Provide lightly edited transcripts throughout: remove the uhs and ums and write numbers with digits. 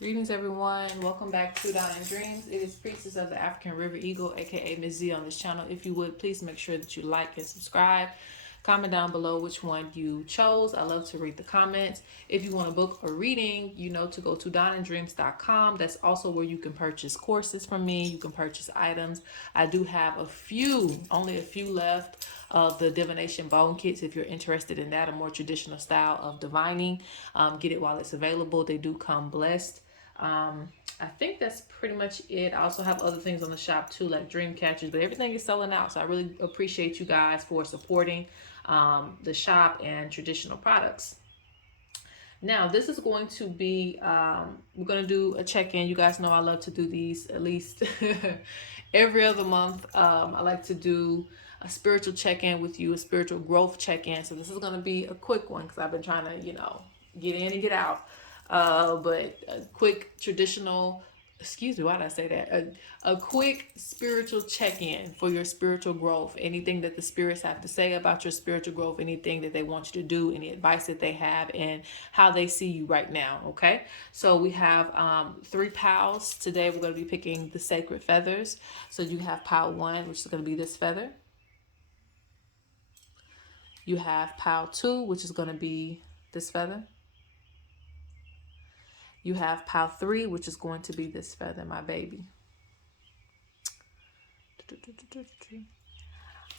Greetings, everyone. Welcome back to Dine Dreams. It is Priestess of the African River Eagle, aka Ms.Z, on this channel. If you would, please make sure that you like and subscribe. Comment down below which one you chose. I love to read the comments. If you want to book a reading, you know to go to dineanddreams.com. That's also where you can purchase courses from me. You can purchase items. I do have only a few left of the divination bone kits. If you're interested in that, a more traditional style of divining, get it while it's available. They do come blessed. I think that's pretty much it. I also have other things on the shop too, like Dreamcatchers, but everything is selling out. So I really appreciate you guys for supporting the shop and traditional products. Now, this is going to be, we're going to do a check-in. You guys know I love to do these at least every other month. I like to do a spiritual check-in with you, a spiritual growth check-in. So this is going to be a quick one because I've been trying to, get in and get out. But a quick traditional, excuse me, why did I say that? A quick spiritual check-in for your spiritual growth. Anything that the spirits have to say about your spiritual growth, anything that they want you to do, any advice that they have, and how they see you right now. Okay, so we have 3 pals. Today we're going to be picking the sacred feathers. So you have pal 1, which is going to be this feather. You have pal 2, which is going to be this feather. You have pile 3, which is going to be this feather, my baby.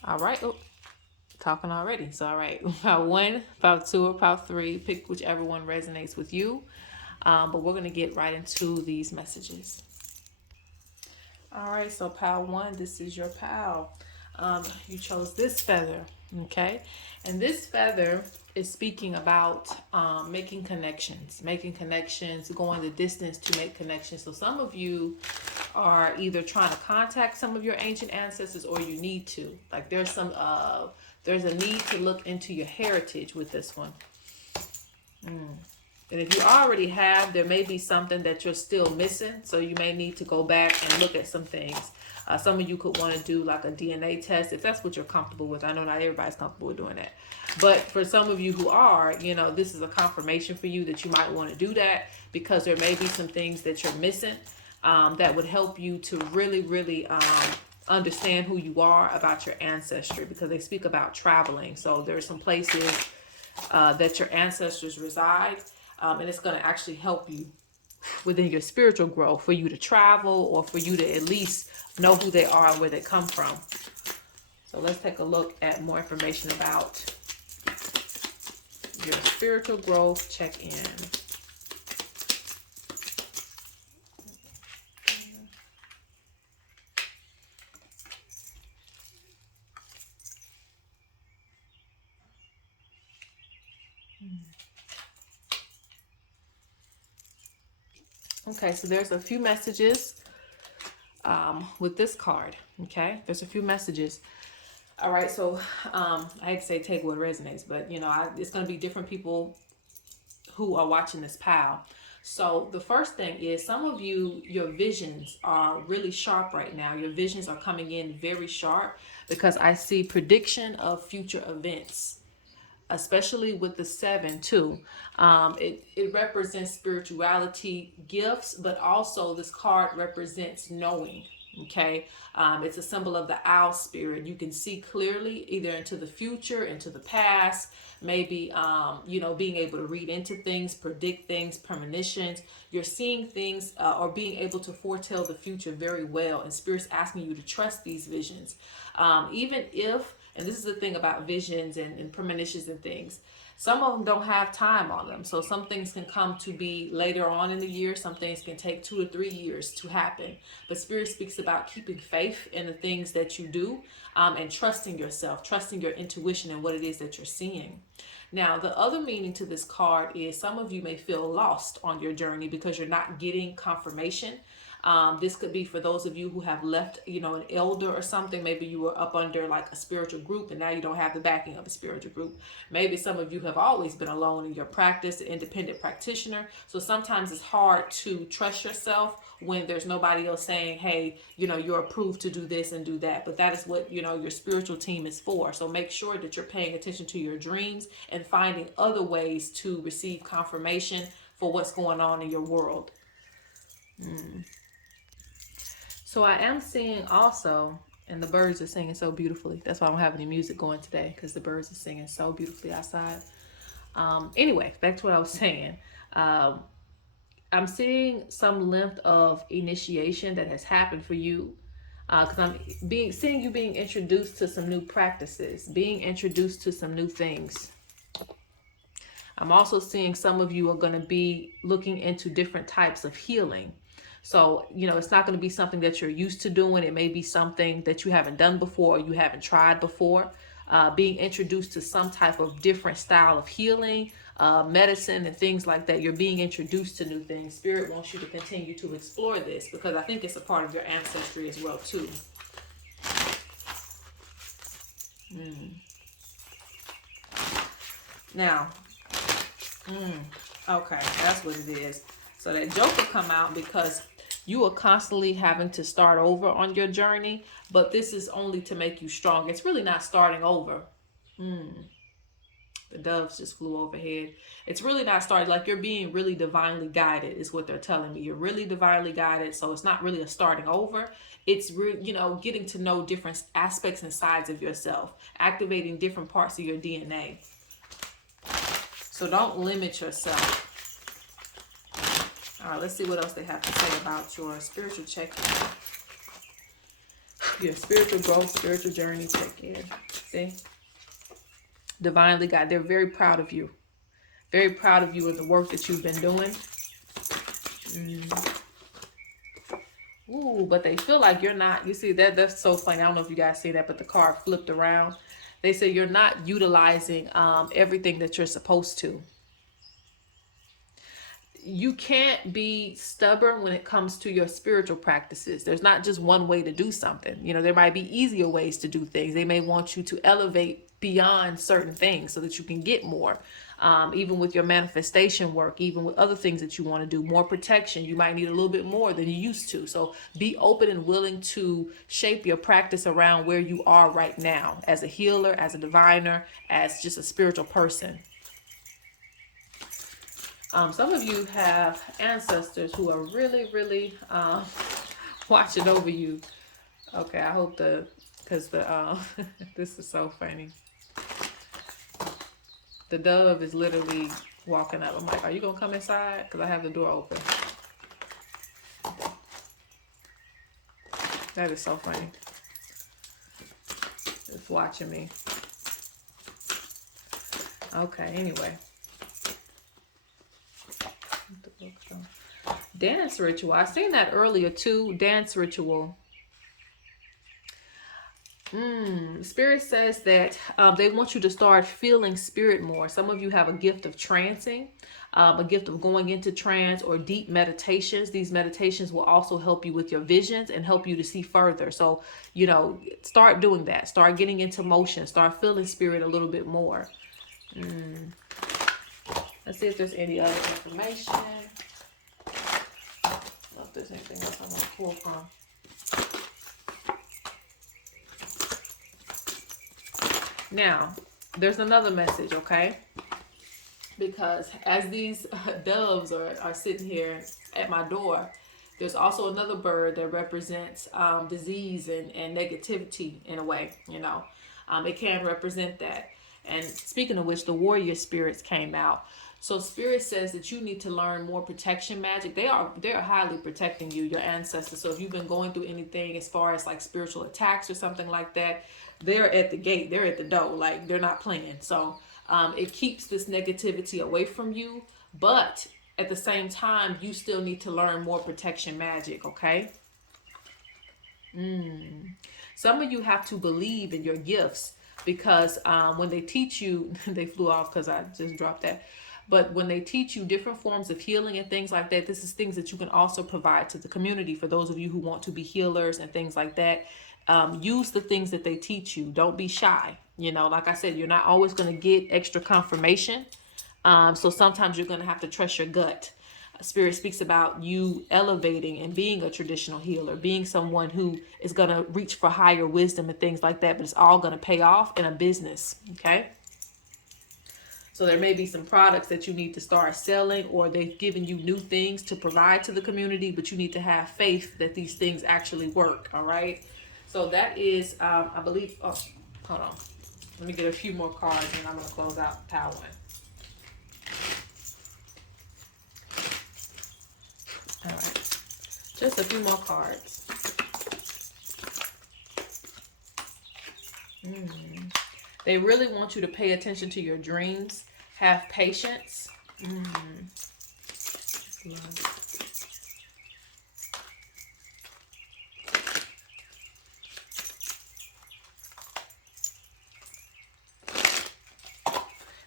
All right. Oh, talking already. So, all right. Pile 1, pile 2, or pile 3. Pick whichever one resonates with you. But we're going to get right into these messages. All right. So, pile 1, this is your pile. You chose this feather. Okay. And this feather is speaking about making connections, going the distance to make connections. So some of you are either trying to contact some of your ancient ancestors, or you need to. Like there's a need to look into your heritage with this one. And if you already have, there may be something that you're still missing. So you may need to go back and look at some things. Some of you could want to do like a DNA test if that's what you're comfortable with. I know not everybody's comfortable with doing that. But for some of you who are, this is a confirmation for you that you might want to do that, because there may be some things that you're missing that would help you to really, really understand who you are, about your ancestry, because they speak about traveling. So there are some places that your ancestors reside. And it's going to actually help you within your spiritual growth, for you to travel, or for you to at least know who they are and where they come from. So let's take a look at more information about your spiritual growth check-in. Okay, so there's a few messages with this card. Okay, there's a few messages. All right, so I hate to say take what resonates, but it's going to be different people who are watching this pal. So the first thing is, some of you, your visions are really sharp right now. Your visions are coming in very sharp, because I see prediction of future events, especially with the 7 too. It represents spirituality, gifts, but also this card represents knowing. Okay, it's a symbol of the owl spirit. You can see clearly either into the future, into the past, maybe being able to read into things, predict things, premonitions. You're seeing things or being able to foretell the future very well, and spirit's asking you to trust these visions, even if, and this is the thing about visions and premonitions and things, some of them don't have time on them. So some things can come to be later on in the year. Some things can take 2 to 3 years to happen. But Spirit speaks about keeping faith in the things that you do, and trusting yourself, trusting your intuition and what it is that you're seeing. Now, the other meaning to this card is, some of you may feel lost on your journey because you're not getting confirmation. This could be for those of you who have left, an elder or something. Maybe you were up under like a spiritual group, and now you don't have the backing of a spiritual group. Maybe some of you have always been alone in your practice, an independent practitioner. So sometimes it's hard to trust yourself when there's nobody else saying, hey, you're approved to do this and do that. But that is what, your spiritual team is for. So make sure that you're paying attention to your dreams and finding other ways to receive confirmation for what's going on in your world. So I am seeing also, and the birds are singing so beautifully. That's why I don't have any music going today, because the birds are singing so beautifully outside. Anyway, back to what I was saying. Um, I'm seeing some length of initiation that has happened for you, because I'm seeing you being introduced to some new practices, being introduced to some new things. I'm also seeing some of you are going to be looking into different types of healing. So, it's not going to be something that you're used to doing. It may be something that you haven't done before or you haven't tried before. Being introduced to some type of different style of healing, medicine, and things like that. You're being introduced to new things. Spirit wants you to continue to explore this, because I think it's a part of your ancestry as well, too. Now, okay, that's what it is. So that Joker come out because you are constantly having to start over on your journey, but this is only to make you strong. It's really not starting over. The doves just flew overhead. It's really not starting, like you're being really divinely guided is what they're telling me. You're really divinely guided, so it's not really a starting over. It's getting to know different aspects and sides of yourself, activating different parts of your DNA. So don't limit yourself. All right, let's see what else they have to say about your spiritual check-in. Your spiritual growth, spiritual journey check-in. See? Divinely God. They're very proud of you. Very proud of you and the work that you've been doing. Ooh, but they feel like you're not. You see, that's so funny. I don't know if you guys see that, but the card flipped around. They say you're not utilizing everything that you're supposed to. You can't be stubborn when it comes to your spiritual practices. There's not just one way to do something. There might be easier ways to do things. They may want you to elevate beyond certain things so that you can get more. Even with your manifestation work, even with other things that you want to do, more protection, you might need a little bit more than you used to. So be open and willing to shape your practice around where you are right now as a healer, as a diviner, as just a spiritual person. Some of you have ancestors who are really, really watching over you. Okay, I hope because this is so funny. The dove is literally walking up. I'm like, are you going to come inside? Because I have the door open. That is so funny. It's watching me. Okay, anyway. Dance ritual. I seen that earlier too. Dance ritual. Spirit says that they want you to start feeling spirit more. Some of you have a gift of trancing, a gift of going into trance or deep meditations. These meditations will also help you with your visions and help you to see further. So, start doing that. Start getting into motion. Start feeling spirit a little bit more. Let's see if there's any other information. I don't know if there's anything else I want to pull from. Now, there's another message, okay? Because as these doves are sitting here at my door, there's also another bird that represents disease and negativity in a way, It can represent that. And speaking of which, the warrior spirits came out. So Spirit says that you need to learn more protection magic. They're highly protecting you, your ancestors. So if you've been going through anything as far as like spiritual attacks or something like that, they're at the gate. They're at the door. Like, they're not playing. So it keeps this negativity away from you. But at the same time, you still need to learn more protection magic, okay? Some of you have to believe in your gifts, because when they teach you, they flew off because I just dropped that. But when they teach you different forms of healing and things like that, this is things that you can also provide to the community for those of you who want to be healers and things like that. Use the things that they teach you. Don't be shy. Like I said, you're not always going to get extra confirmation. So sometimes you're going to have to trust your gut. Spirit speaks about you elevating and being a traditional healer, being someone who is going to reach for higher wisdom and things like that, but it's all going to pay off in a business. Okay. So there may be some products that you need to start selling, or they've given you new things to provide to the community, but you need to have faith that these things actually work. All right. So that is, I believe, oh, hold on. Let me get a few more cards and I'm going to close out pile one. All right. Just a few more cards. They really want you to pay attention to your dreams. Have patience.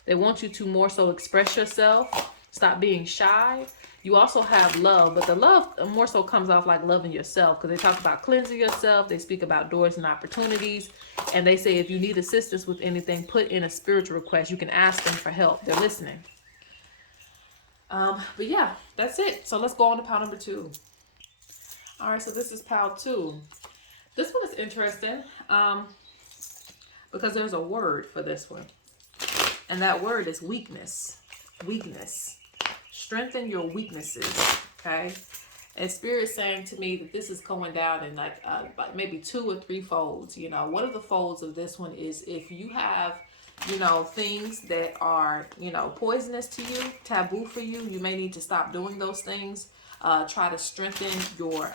They want you to more so express yourself. Stop being shy. You also have love, but the love more so comes off like loving yourself, because they talk about cleansing yourself. They speak about doors and opportunities. And they say if you need assistance with anything, put in a spiritual request. You can ask them for help. They're listening. But yeah, that's it. So let's go on to pile number 2. All right, so this is pile 2. This one is interesting because there's a word for this one. And that word is weakness. Weakness. Strengthen your weaknesses. Okay. And Spirit's saying to me that this is going down in like maybe 2 or 3 folds. You know, one of the folds of this one is if you have, you know, things that are, you know, poisonous to you, taboo for you, you may need to stop doing those things. Try to strengthen your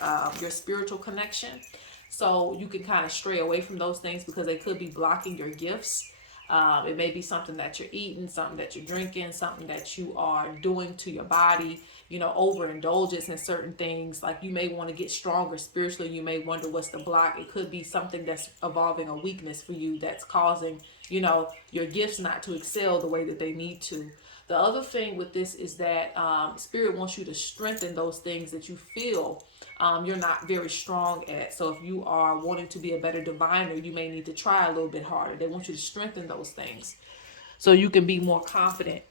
spiritual connection, so you can kind of stray away from those things because they could be blocking your gifts. It may be something that you're eating, something that you're drinking, something that you are doing to your body, you know, overindulgence in certain things. Like you may want to get stronger spiritually. You may wonder what's the block. It could be something that's evolving a weakness for you that's causing, you know, your gifts not to excel the way that they need to. The other thing with this is that Spirit wants you to strengthen those things that you feel you're not very strong at. So if you are wanting to be a better diviner, you may need to try a little bit harder. They want you to strengthen those things so you can be more confident.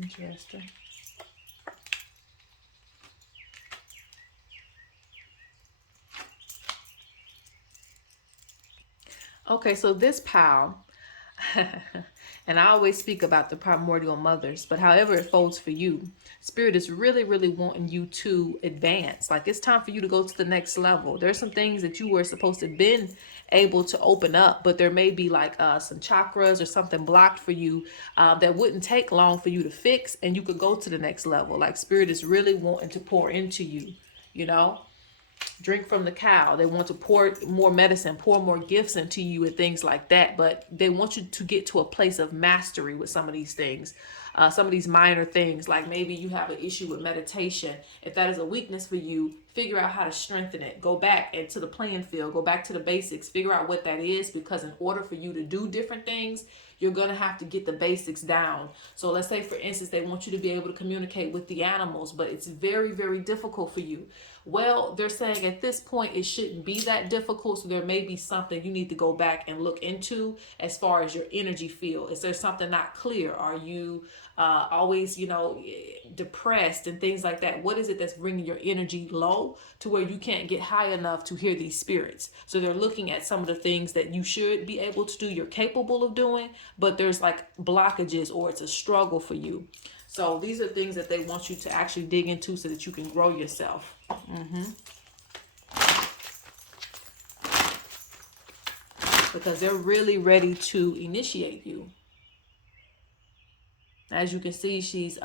Interesting. Okay, so this pile, and I always speak about the primordial mothers, but however it folds for you, Spirit is really, really wanting you to advance. Like it's time for you to go to the next level. There's some things that you were supposed to have been able to open up, but there may be like some chakras or something blocked for you that wouldn't take long for you to fix, and you could go to the next level. Like Spirit is really wanting to pour into you, you know? Drink from the cow. They want to pour more medicine, pour more gifts into you and things like that. But they want you to get to a place of mastery with some of these things. Some of these minor things, like maybe you have an issue with meditation. If that is a weakness for you, figure out how to strengthen it. Go back into the playing field. Go back to the basics. Figure out what that is, because in order for you to do different things, you're going to have to get the basics down. So let's say, for instance, they want you to be able to communicate with the animals, but it's very, very difficult for you. Well, they're saying at this point, it shouldn't be that difficult. So there may be something you need to go back and look into as far as your energy field. Is there something not clear? Are you always, you know, depressed and things like that? What is it that's bringing your energy low to where you can't get high enough to hear these spirits? So they're looking at some of the things that you should be able to do, you're capable of doing, but there's like blockages or it's a struggle for you. So these are things that they want you to actually dig into so that you can grow yourself. Because they're really ready to initiate you. As you can see, she's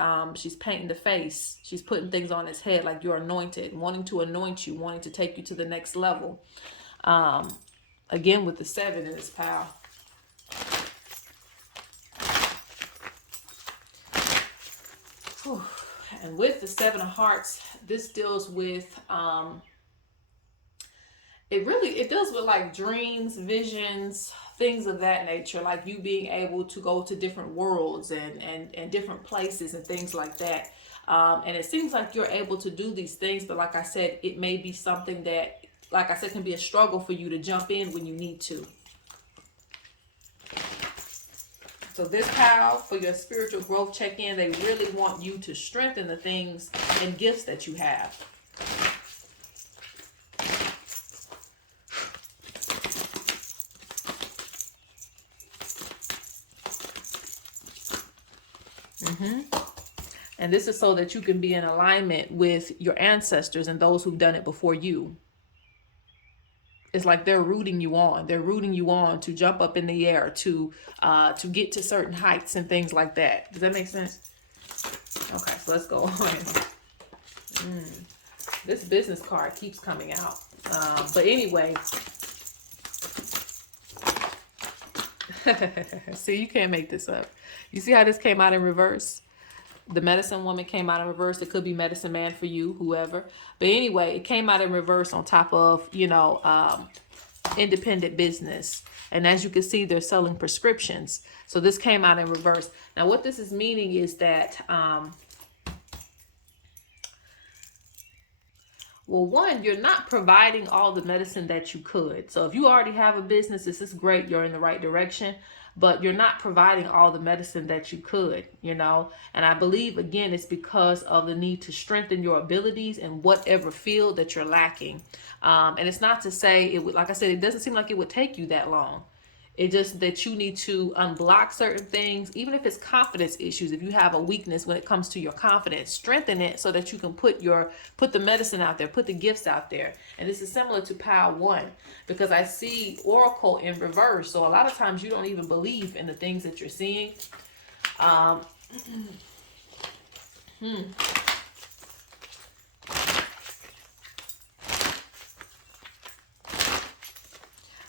painting the face. She's putting things on his head like you're anointed, wanting to anoint you, wanting to take you to the next level. Again, with the 7 in this pile. Whew. And with the 7 of Hearts, this deals with it deals with like dreams, visions, things of that nature, like you being able to go to different worlds and different places and things like that. And it seems like you're able to do these things, but like I said, it may be something that, like I said, can be a struggle for you to jump in when you need to. So this pal, for your spiritual growth check-in, they really want you to strengthen the things and gifts that you have. And this is so that you can be in alignment with your ancestors and those who've done it before you. It's like they're rooting you on. They're rooting you on to jump up in the air, to get to certain heights and things like that. Does that make sense? Okay, so let's go on. This business card keeps coming out. But anyway. See, you can't make this up. You see how this came out in reverse? The medicine woman came out in reverse. It could be medicine man for you, whoever. But anyway, it came out in reverse on top of, independent business. And as you can see, they're selling prescriptions. So this came out in reverse. Now, what this is meaning is that, well, one, you're not providing all the medicine that you could. So if you already have a business, this is great. You're in the right direction. But you're not providing all the medicine that you could, And I believe, again, it's because of the need to strengthen your abilities in whatever field that you're lacking. And it's not to say, it would, like I said, it doesn't seem like it would take you that long. It's just that you need to unblock certain things, even if it's confidence issues. If you have a weakness when it comes to your confidence, strengthen it so that you can put the medicine out there, put the gifts out there. And this is similar to Pile 1, because I see Oracle in reverse. So a lot of times you don't even believe in the things that you're seeing.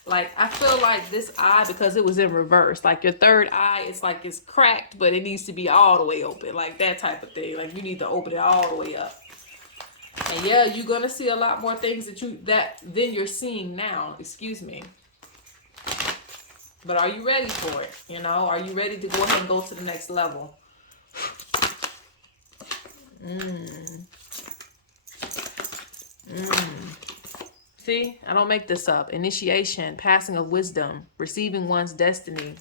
Like, I feel like this eye, because it was in reverse, like your third eye, it's like it's cracked, but it needs to be all the way open, like that type of thing. Like you need to open it all the way up. And yeah, you're going to see a lot more things than you're seeing now. Excuse me. But are you ready for it? Are you ready to go ahead and go to the next level? See, I don't make this up. Initiation, passing of wisdom, receiving one's destiny.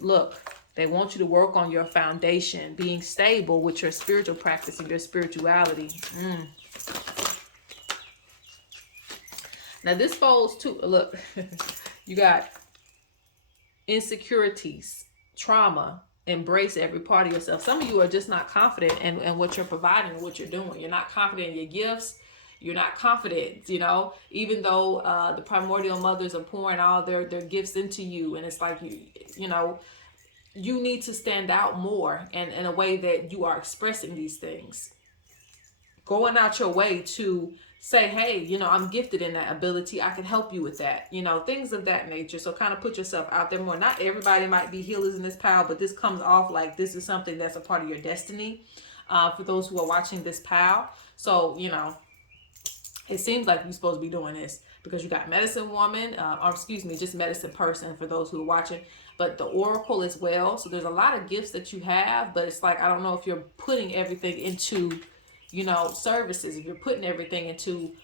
Look, they want you to work on your foundation, being stable with your spiritual practice and your spirituality. Now this folds too. Look, you got insecurities, trauma. Embrace every part of yourself. Some of you are just not confident in what you're providing and what you're doing. You're not confident in your gifts. You're not confident, even though the primordial mothers are pouring all their gifts into you. And it's like, you need to stand out more in a way that you are expressing these things. Going out your way to say, hey, I'm gifted in that ability. I can help you with that, things of that nature. So kind of put yourself out there more. Not everybody might be healers in this pile, but this comes off like this is something that's a part of your destiny for those who are watching this pile. So, it seems like you're supposed to be doing this because you got medicine woman, just medicine person for those who are watching, but the oracle as well. So there's a lot of gifts that you have, but it's like, I don't know if you're putting everything into services, if you're putting everything into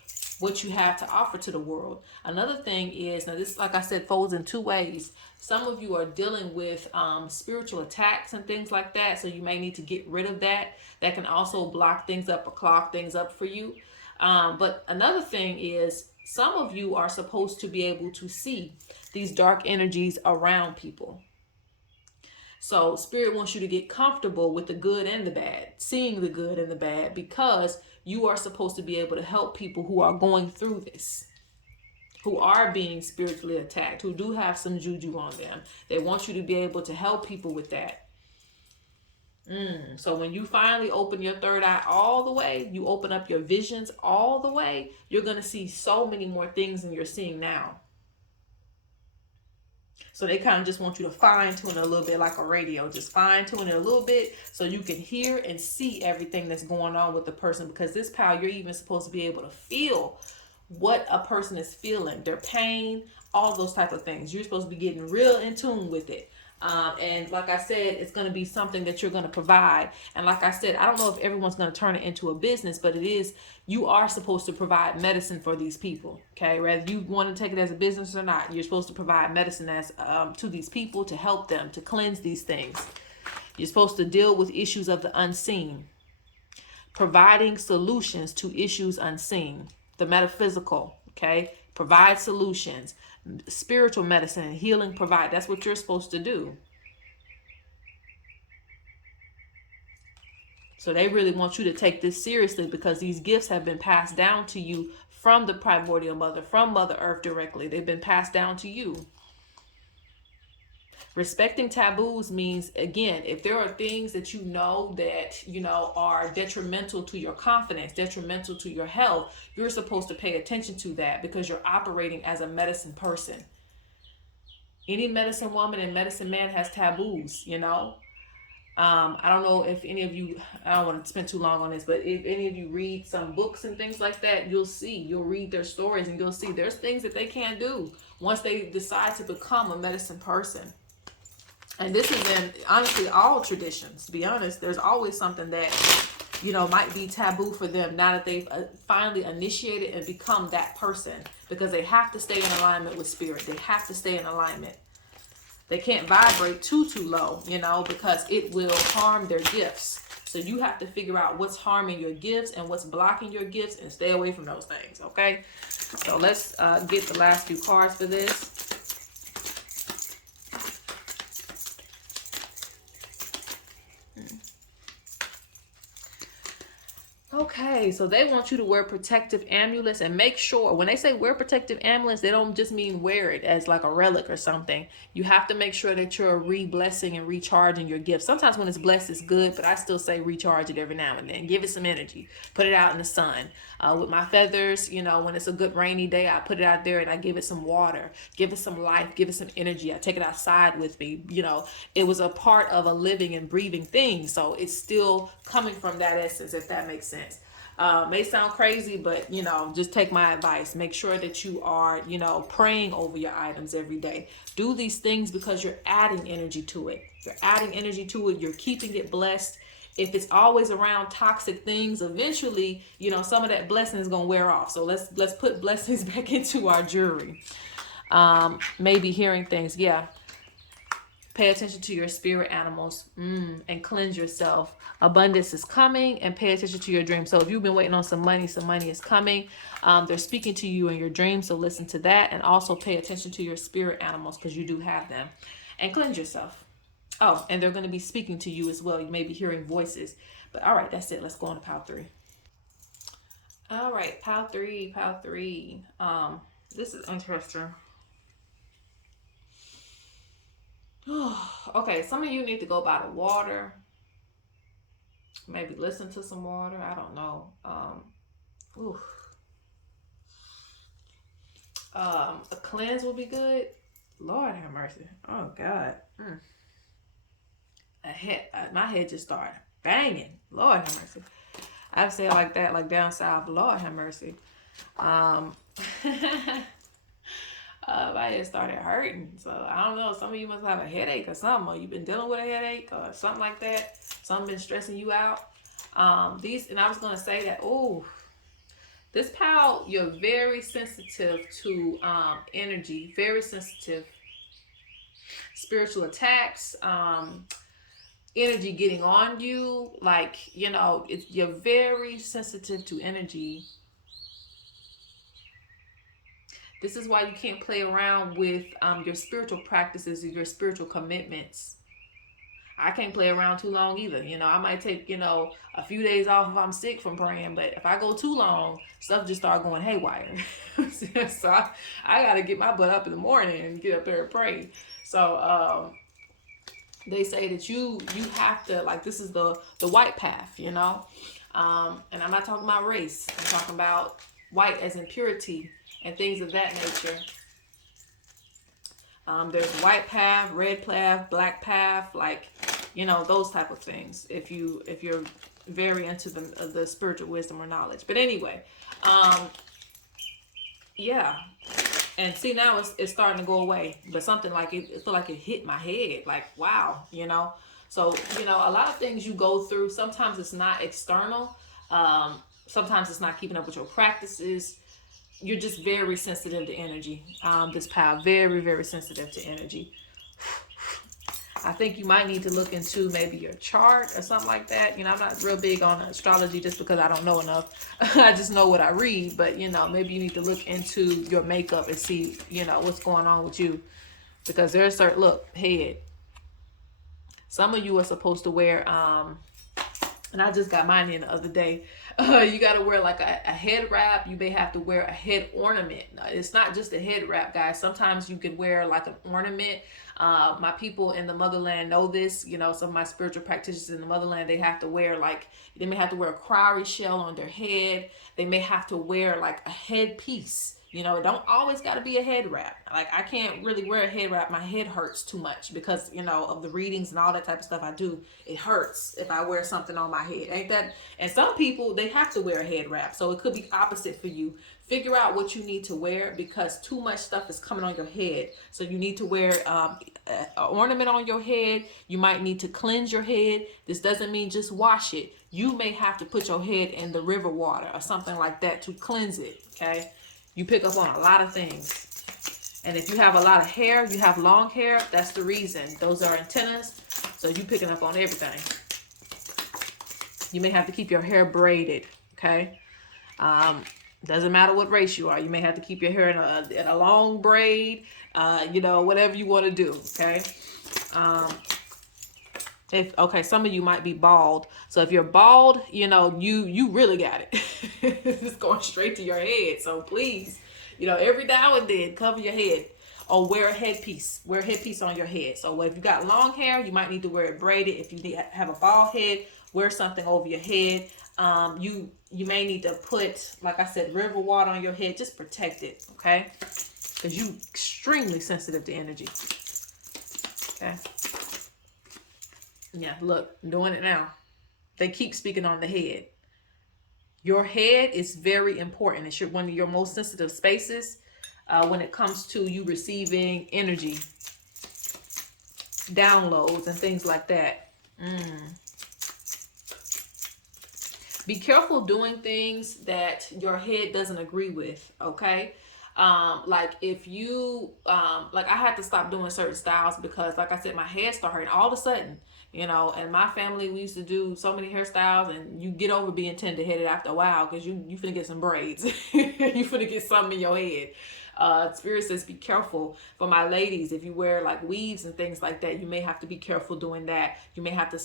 what you have to offer to the world. Another thing is, now this, like I said, folds in two ways. Some of you are dealing with spiritual attacks and things like that, so you may need to get rid of that. That can also block things up or clog things up for you. But another thing is, some of you are supposed to be able to see these dark energies around people. So Spirit wants you to get comfortable with the good and the bad, seeing the good and the bad, because you are supposed to be able to help people who are going through this, who are being spiritually attacked, who do have some juju on them. They want you to be able to help people with that. So when you finally open your third eye all the way, you open up your visions all the way, you're going to see so many more things than you're seeing now. So they kind of just want you to fine tune it a little bit like a radio, just fine tune it a little bit so you can hear and see everything that's going on with the person, because this power, you're even supposed to be able to feel what a person is feeling, their pain, all those type of things. You're supposed to be getting real in tune with it. And like I said, it's going to be something that you're going to provide. And like I said, I don't know if everyone's going to turn it into a business, but it is, you are supposed to provide medicine for these people. Okay. Whether you want to take it as a business or not, you're supposed to provide medicine as to these people, to help them, to cleanse these things. You're supposed to deal with issues of the unseen, providing solutions to issues unseen, the metaphysical. Okay. Provide solutions. Spiritual medicine and healing, provide. That's what you're supposed to do. So they really want you to take this seriously, because these gifts have been passed down to you from the primordial mother, from Mother Earth directly. They've been passed down to you. Respecting taboos means, again, if there are things that that are detrimental to your confidence, detrimental to your health, you're supposed to pay attention to that, because you're operating as a medicine person. Any medicine woman and medicine man has taboos, I don't know if any of you, I don't want to spend too long on this, but if any of you read some books and things like that, you'll read their stories, and you'll see there's things that they can't do once they decide to become a medicine person. And this is in, honestly, all traditions. To be honest, there's always something that, might be taboo for them now that they've finally initiated and become that person, because they have to stay in alignment with spirit. They have to stay in alignment. They can't vibrate too low, because it will harm their gifts. So you have to figure out what's harming your gifts and what's blocking your gifts, and stay away from those things, okay? So let's get the last few cards for this. Okay, so they want you to wear protective amulets, and make sure when they say wear protective amulets, they don't just mean wear it as like a relic or something. You have to make sure that you're re-blessing and recharging your gift. Sometimes when it's blessed, it's good, but I still say recharge it every now and then. Give it some energy. Put it out in the sun. With my feathers, when it's a good rainy day, I put it out there and I give it some water. Give it some life. Give it some energy. I take it outside with me. It was a part of a living and breathing thing, so it's still coming from that essence, if that makes sense. May sound crazy, but just take my advice. Make sure that you are praying over your items every day. Do these things because you're adding energy to it. You're adding energy to it. You're keeping it blessed. If it's always around toxic things, eventually some of that blessing is gonna wear off. So let's put blessings back into our jewelry. Maybe hearing things. Yeah. Pay attention to your spirit animals and cleanse yourself. Abundance is coming, and pay attention to your dreams. So if you've been waiting on some money is coming. They're speaking to you in your dreams, so listen to that. And also pay attention to your spirit animals, because you do have them. And cleanse yourself. Oh, and they're going to be speaking to you as well. You may be hearing voices. But all right, that's it. Let's go on to pile 3. All right, pile 3. This is interesting. Okay, some of you need to go by the water. Maybe listen to some water. I don't know. A cleanse will be good. Lord have mercy. Oh God. My head just started banging. Lord have mercy. I've said like that, like down south. Lord have mercy. My head started hurting. So I don't know. Some of you must have a headache or something, or you've been dealing with a headache or something like that. Something been stressing you out. And I was gonna say that. This pile, you're very sensitive to energy. Very sensitive. Spiritual attacks. Energy getting on you. Like you're very sensitive to energy. This is why you can't play around with your spiritual practices or your spiritual commitments. I can't play around too long either. I might take, a few days off if I'm sick from praying, but if I go too long, stuff just start going haywire. So I got to get my butt up in the morning and get up there and pray. So they say that you have to, like, this is the white path, and I'm not talking about race. I'm talking about white as in purity and things of that nature. There's white path, red path, black path, like, those type of things. If you're very into the spiritual wisdom or knowledge. But anyway, Yeah. And see, now it's starting to go away, but something like it feel like it hit my head, like wow, you know. So a lot of things you go through, sometimes it's not external, sometimes it's not keeping up with your practices. You're just very sensitive to energy. This pal, very very sensitive to energy. I think you might need to look into maybe your chart or something like that. I'm not real big on astrology just because I don't know enough. I just know what I read, but maybe you need to look into your makeup and see, what's going on with you. Because there's certain look, head. Some of you are supposed to wear and I just got mine in the other day. You got to wear like a head wrap. You may have to wear a head ornament. It's not just a head wrap, guys. Sometimes you could wear like an ornament. My people in the motherland know this. Some of my spiritual practitioners in the motherland, they have to wear they may have to wear a cowrie shell on their head. They may have to wear like a headpiece. It don't always got to be a head wrap. Like I can't really wear a head wrap. My head hurts too much because, of the readings and all that type of stuff I do. It hurts if I wear something on my head. Ain't that? And some people, they have to wear a head wrap. So it could be opposite for you. Figure out what you need to wear because too much stuff is coming on your head. So you need to wear an ornament on your head. You might need to cleanse your head. This doesn't mean just wash it. You may have to put your head in the river water or something like that to cleanse it. Okay. You pick up on a lot of things. And if you have a lot of hair, you have long hair, that's the reason. Those are antennas. So you picking up on everything. You may have to keep your hair braided. Okay. Doesn't matter what race you are. You may have to keep your hair in a long braid. Whatever you want to do. Okay. Some of you might be bald. So if you're bald, you really got it. It's going straight to your head. So please, every now and then cover your head or wear a headpiece. Wear a headpiece on your head. So if you got long hair, you might need to wear it braided. If you have a bald head, wear something over your head. You may need to put, like I said, river water on your head. Just protect it, okay? Because you extremely sensitive to energy. Okay. Yeah, look, I'm doing it now. They keep speaking on the head. Your head is very important. It's one of your most sensitive spaces when it comes to you receiving energy, downloads, and things like that. Be careful doing things that your head doesn't agree with, okay? Like if you, like I had to stop doing certain styles because like I said, my head started hurting all of a sudden, and my family, we used to do so many hairstyles and you get over being tender-headed after a while because you finna get some braids. You finna get something in your head. Spirit says be careful. For my ladies, if you wear like weaves and things like that, you may have to be careful doing that. You may have to,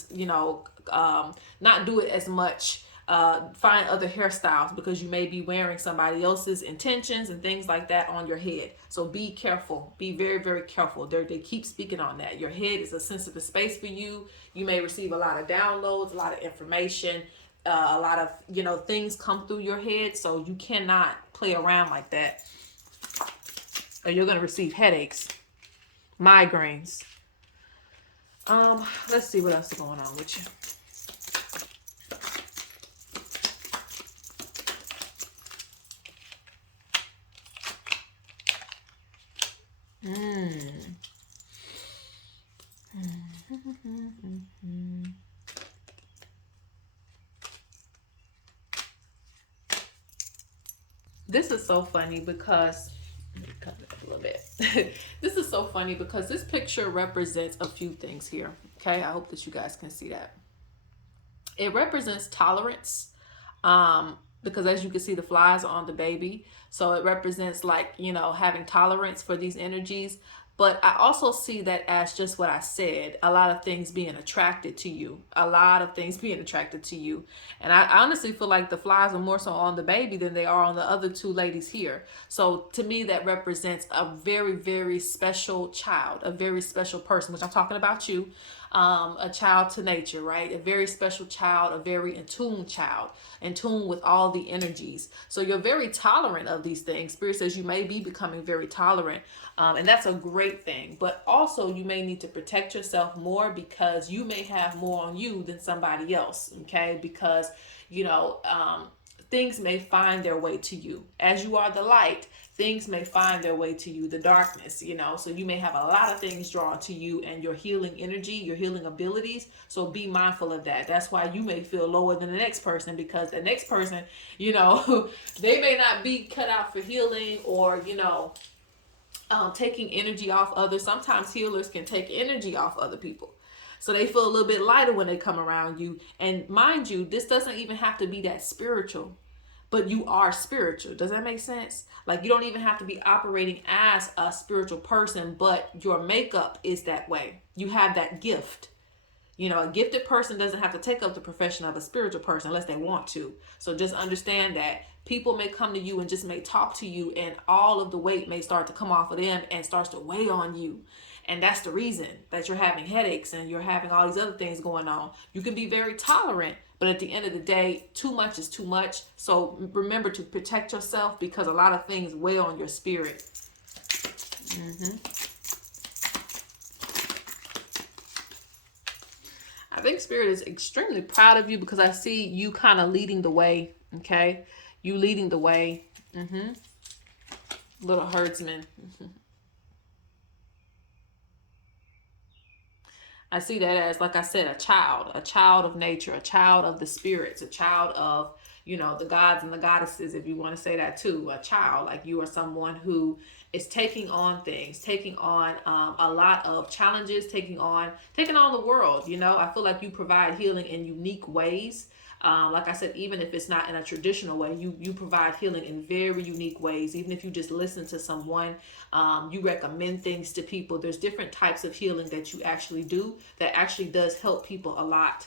not do it as much. Find other hairstyles because you may be wearing somebody else's intentions and things like that on your head. So be careful. Be very, very careful. They keep speaking on that. Your head is a sensitive space for you. You may receive a lot of downloads, a lot of information, a lot of, things come through your head. So you cannot play around like that. Or you're going to receive headaches, migraines. Let's see what else is going on with you. This is so funny because let me cut it up a little bit. This is so funny because this picture represents a few things here. Okay, I hope that you guys can see that. It represents tolerance. Because as you can see, the flies are on the baby. So it represents having tolerance for these energies. But I also see that as just what I said, a lot of things being attracted to you, And I honestly feel like the flies are more so on the baby than they are on the other two ladies here. So to me, that represents a very, very special child, a very special person, which I'm talking about you. A child to nature, right? A very special child, a very in tune child, in tune with all the energies. So you're very tolerant of these things. Spirit says you may be becoming very tolerant, and that's a great thing. But also you may need to protect yourself more because you may have more on you than somebody else, okay? Because, things may find their way to you. As you are the light, things may find their way to you, the darkness, you know. So you may have a lot of things drawn to you and your healing energy, your healing abilities. So be mindful of that. That's why you may feel lower than the next person, because the next person, you know, they may not be cut out for healing, or, you know, taking energy off others. Sometimes healers can take energy off other people, so they feel a little bit lighter when they come around you. And mind you, this doesn't even have to be that spiritual, but you are spiritual. Does that make sense? Like, you don't even have to be operating as a spiritual person, but your makeup is that way. You have that gift. You know, a gifted person doesn't have to take up the profession of a spiritual person unless they want to. So just understand that people may come to you and just may talk to you, and all of the weight may start to come off of them and starts to weigh on you. And that's the reason that you're having headaches and you're having all these other things going on. You can be very tolerant, but at the end of the day, too much is too much. So remember to protect yourself, because a lot of things weigh on your spirit. I think Spirit is extremely proud of you, because I see you kind of leading the way, okay? You leading the way. Little herdsman. I see that as, like I said, a child of nature, a child of the spirits, a child of, you know, the gods and the goddesses, if you want to say that too. A child, like you are someone who is taking on things, taking on a lot of challenges, taking on the world. You know, I feel like you provide healing in unique ways. Like I said, even if it's not in a traditional way, you provide healing in very unique ways. Even if you just listen to someone, you recommend things to people. There's different types of healing that you actually do that actually does help people a lot.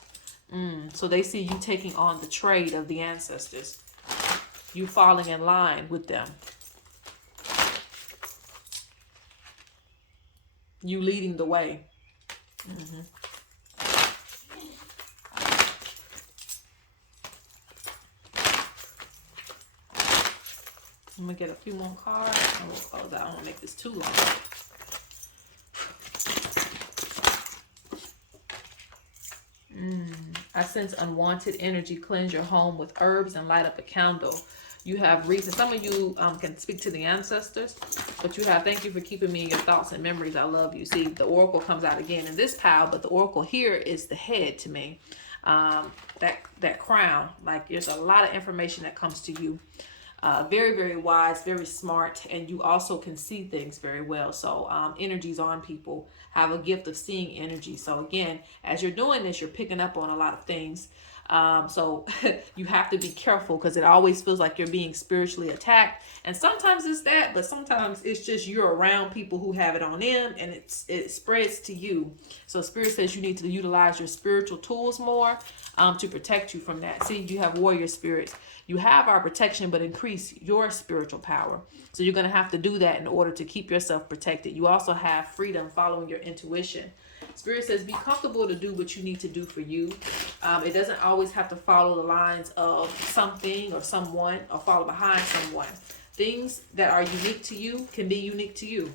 So they see you taking on the trade of the ancestors, you falling in line with them, you leading the way. I'm gonna get a few more cards and we'll close out. I don't want to make this too long. I sense unwanted energy. Cleanse your home with herbs and light up a candle. You have reason. Some of you can speak to the ancestors, but you have, thank you for keeping me in your thoughts and memories. I love you. See, the oracle comes out again in this pile, but the oracle here is the head to me. That crown, like there's a lot of information that comes to you. Very, very wise, very smart, and you also can see things very well. So energies on people, have a gift of seeing energy. So again, as you're doing this, you're picking up on a lot of things. So you have to be careful, because it always feels like you're being spiritually attacked. And sometimes it's that, but sometimes it's just you're around people who have it on them, and it spreads to you. So Spirit says you need to utilize your spiritual tools more to protect you from that. See, you have warrior spirits. You have our protection, but increase your spiritual power. So you're going to have to do that in order to keep yourself protected. You also have freedom following your intuition. Spirit says be comfortable to do what you need to do for you. It doesn't always have to follow the lines of something or someone, or follow behind someone. Things that are unique to you can be unique to you.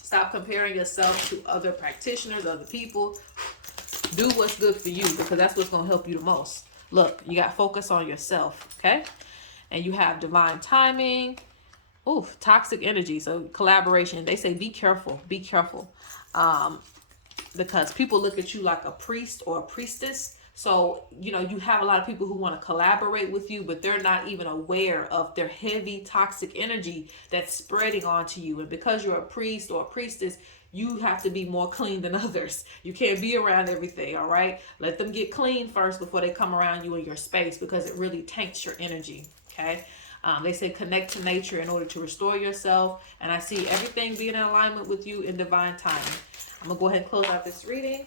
Stop comparing yourself to other practitioners, other people. Do what's good for you, because that's what's going to help you the most. Look, you got focus on yourself, okay? And you have divine timing. Ooh, toxic energy. So collaboration. They say be careful. Be careful. Because people look at you like a priest or a priestess. So, you know, you have a lot of people who want to collaborate with you, but they're not even aware of their heavy toxic energy that's spreading onto you. And because you're a priest or a priestess, you have to be more clean than others. You can't be around everything, all right? Let them get clean first before they come around you in your space, because it really taints your energy, okay? They say connect to nature in order to restore yourself. And I see everything being in alignment with you in divine timing. I'm going to go ahead and close out this reading.